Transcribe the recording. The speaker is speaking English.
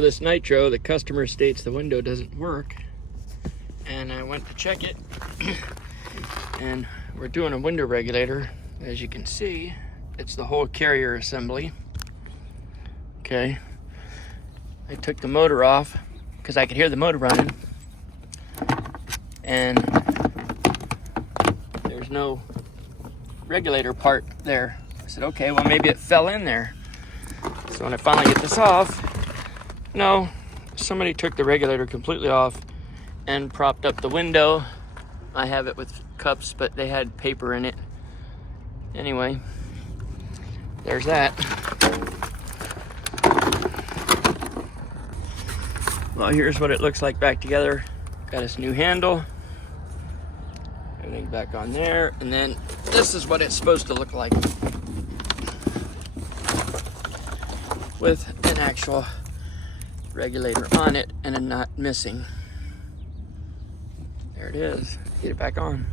This nitro, the customer states the window doesn't work, and I went to check it, and we're doing a window regulator. As you can see, it's the whole carrier assembly. Okay, I took the motor off because I could hear the motor running, and there's no regulator part there. I said, okay, well maybe it fell in there. So when I finally get this off, no, somebody took the regulator completely off and propped up the window. I have it with cups, but they had paper in it. Anyway, there's that. Well, here's what it looks like back together. Got this new handle. Everything back on there. And then this is what it's supposed to look like with an actual regulator on it and a nut missing. There it is. Get it back on.